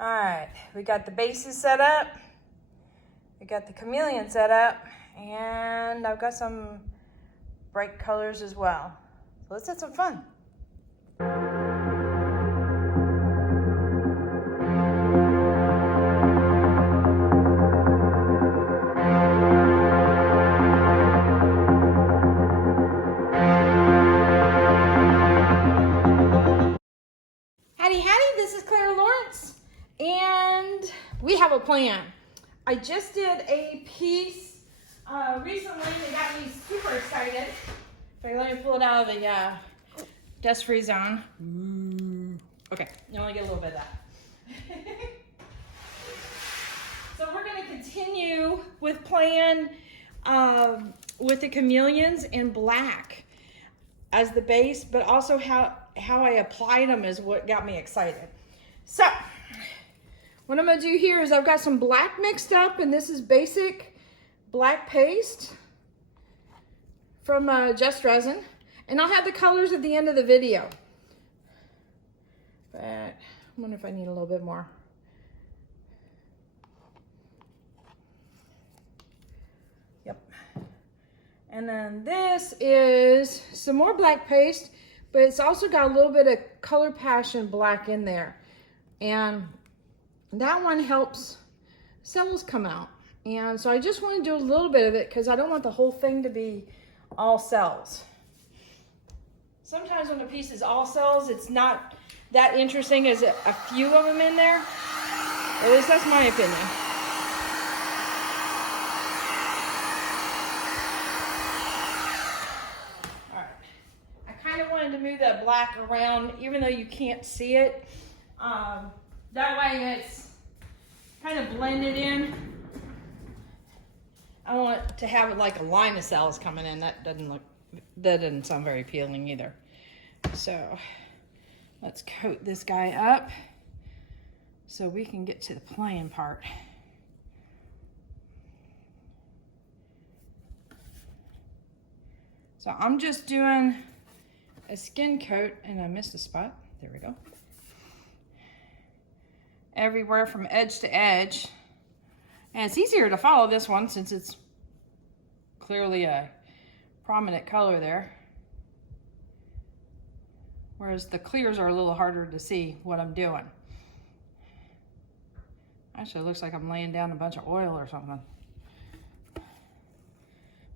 All right, we got the bases set up. We got the chameleon set up, and I've got some bright colors as well. So let's have some fun. Howdy, howdy, this is Clara Lawrence, and we have a plan. I just did a piece recently that got me super excited. Let me pull it out of the dust-free zone. Okay, you only get a little bit of that. So we're gonna continue with playing with the chameleons in black as the base, but also how I applied them is what got me excited. So what I'm gonna do here is I've got some black mixed up, and this is basic black paste from Just Resin, and I'll have the colors at the end of the video. But I wonder if I need a little bit more. Yep. And then this is some more black paste, but it's also got a little bit of Color Passion black in there. And that one helps cells come out. And so I just want to do a little bit of it because I don't want the whole thing to be all cells. Sometimes when a piece is all cells, it's not that interesting as a few of them in there. At least that's my opinion. All right. I kind of wanted to move that black around even though you can't see it. That way it's kind of blended in. I want to have it like a line of cells coming in. That doesn't sound very appealing either. So let's coat this guy up so we can get to the playing part. So I'm just doing a skin coat, and I missed a spot. There we go. Everywhere from edge to edge. And it's easier to follow this one since it's clearly a prominent color there. Whereas the clears are a little harder to see what I'm doing. Actually, it looks like I'm laying down a bunch of oil or something.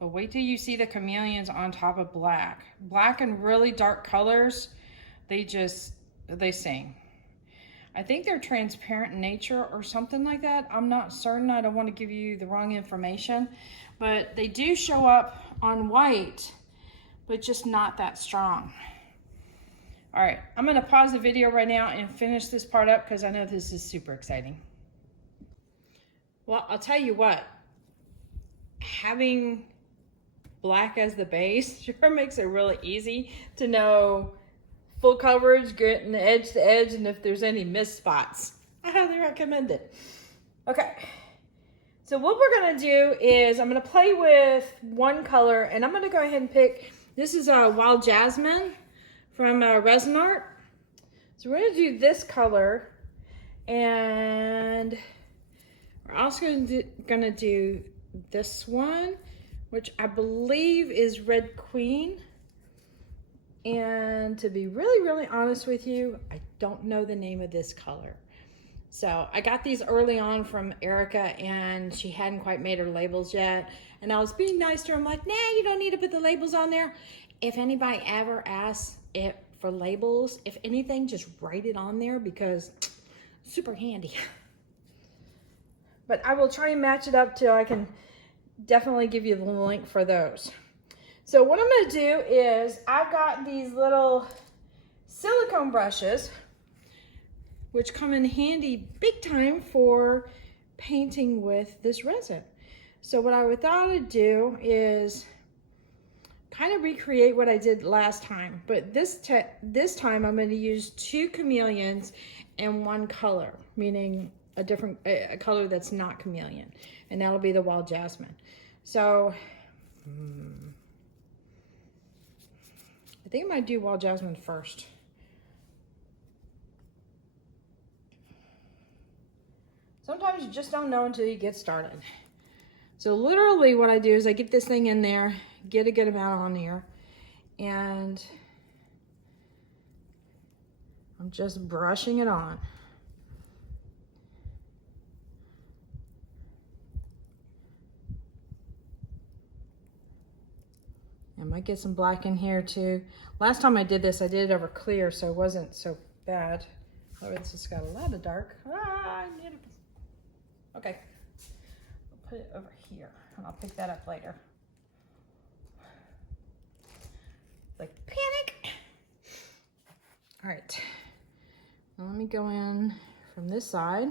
But wait till you see the chameleons on top of black. Black and really dark colors, they sing. I think they're transparent in nature or something like that. I'm not certain. I don't want to give you the wrong information. But they do show up on white, but just not that strong. All right, I'm going to pause the video right now and finish this part up because I know this is super exciting. Well, I'll tell you what. Having black as the base sure makes it really easy to know full coverage, getting the edge to edge, and if there's any missed spots. I highly recommend it. Okay, so what we're gonna do is I'm gonna play with one color, and I'm gonna go ahead and pick, this is Wild Jasmine from Resin Art. So we're gonna do this color, and we're also gonna do this one, which I believe is Red Queen. And to be really, really honest with you, I don't know the name of this color. So I got these early on from Erica, and she hadn't quite made her labels yet. And I was being nice to her. I'm like, nah, you don't need to put the labels on there. If anybody ever asks for labels, if anything, just write it on there because it's super handy. But I will try and match it up till I can definitely give you the link for those. So what I'm going to do is I've got these little silicone brushes, which come in handy big time for painting with this resin. So what I thought I'd do is kind of recreate what I did last time, but this time I'm going to use two chameleons and one color, meaning a color that's not chameleon, and that'll be the Wild Jasmine. So I think I might do Wild Jasmine first. Sometimes you just don't know until you get started. So literally what I do is I get this thing in there, get a good amount on here, and I'm just brushing it on. I might get some black in here too. Last time I did this, I did it over clear, so it wasn't so bad. Oh, it's just got a lot of dark. Ah, I need it. Okay, I'll put it over here, and I'll pick that up later. Like panic. All right, now let me go in from this side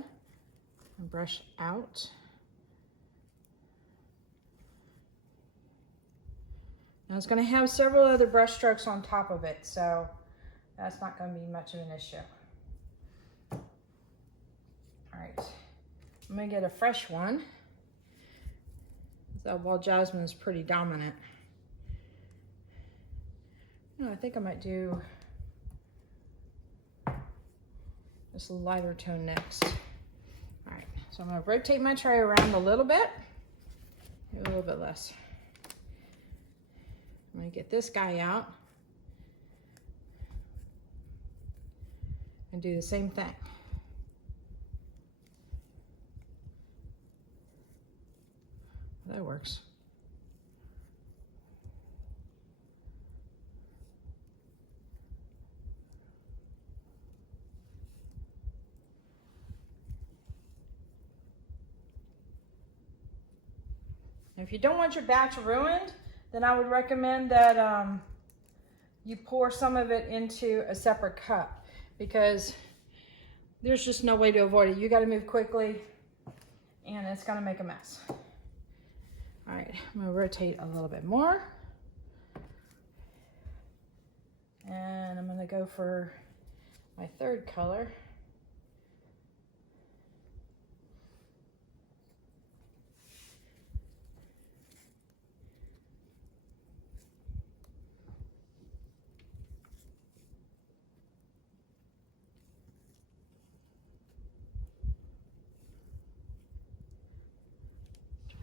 and brush out. Now it's going to have several other brush strokes on top of it, so that's not going to be much of an issue. All right, I'm going to get a fresh one. So while jasmine is pretty dominant, I think I might do this lighter tone next. All right, so I'm going to rotate my tray around a little bit, maybe a little bit less. I'm going to get this guy out and do the same thing. That works. If you don't want your batch ruined, then I would recommend that you pour some of it into a separate cup, because there's just no way to avoid it. You got to move quickly and it's going to make a mess. All right, I'm going to rotate a little bit more. And I'm going to go for my third color.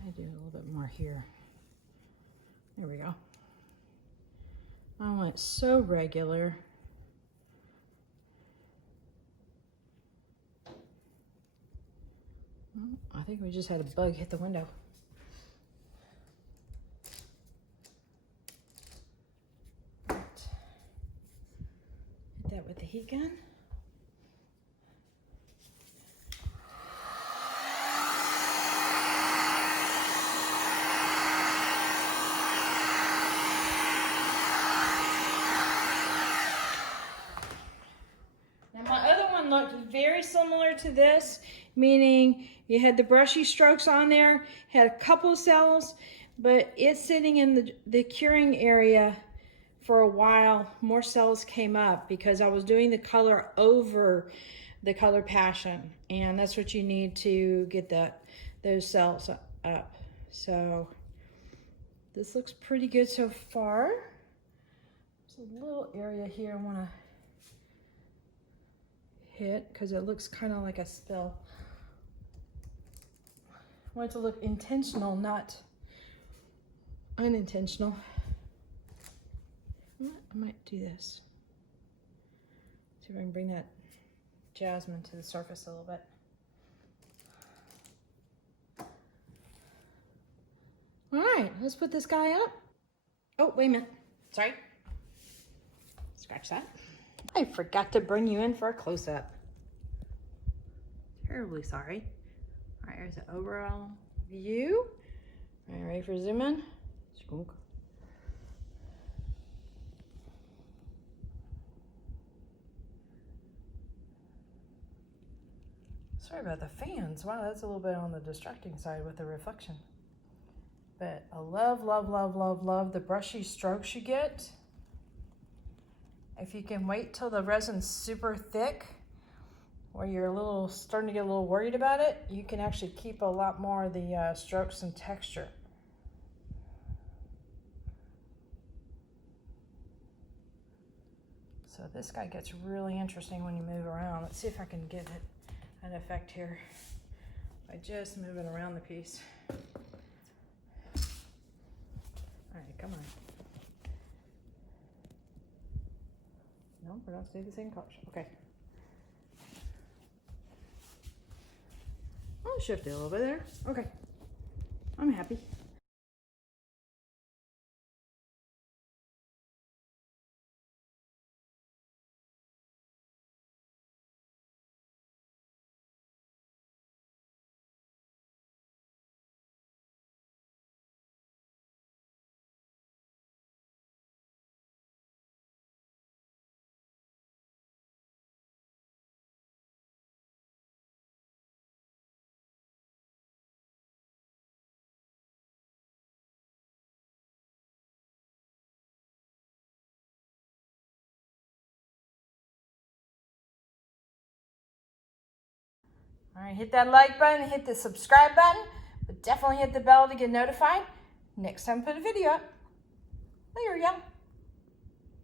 I do a little bit more here. There we go. I want it so regular. I think we just had a bug hit the window. Right. Hit that with the heat gun. Looked very similar to this, meaning you had the brushy strokes on there, had a couple cells, but it's sitting in the curing area for a while. More cells came up because I was doing the color over the color passion, and that's what you need to get those cells up. So this looks pretty good so far. There's a little area here I want to hit because it looks kind of like a spill. I want it to look intentional, not unintentional. I might do this. See if I can bring that jasmine to the surface a little bit. All right, let's put this guy up. Oh, wait a minute. Sorry. Scratch that. I forgot to bring you in for a close-up. Terribly sorry. All right, here's the overall view. All right, ready for zoom in? Skunk. Sorry about the fans. Wow, that's a little bit on the distracting side with the reflection. But I love, love, love, love, love the brushy strokes you get. If you can wait till the resin's super thick, or you're starting to get a little worried about it, you can actually keep a lot more of the strokes and texture. So this guy gets really interesting when you move around. Let's see if I can get an effect here. by just moving around the piece. All right, come on. No, we're not staying the same colors. Okay. I'll shift it a little bit there. Okay. I'm happy. All right, hit that like button, hit the subscribe button, but definitely hit the bell to get notified next time I put a video up. Later, y'all.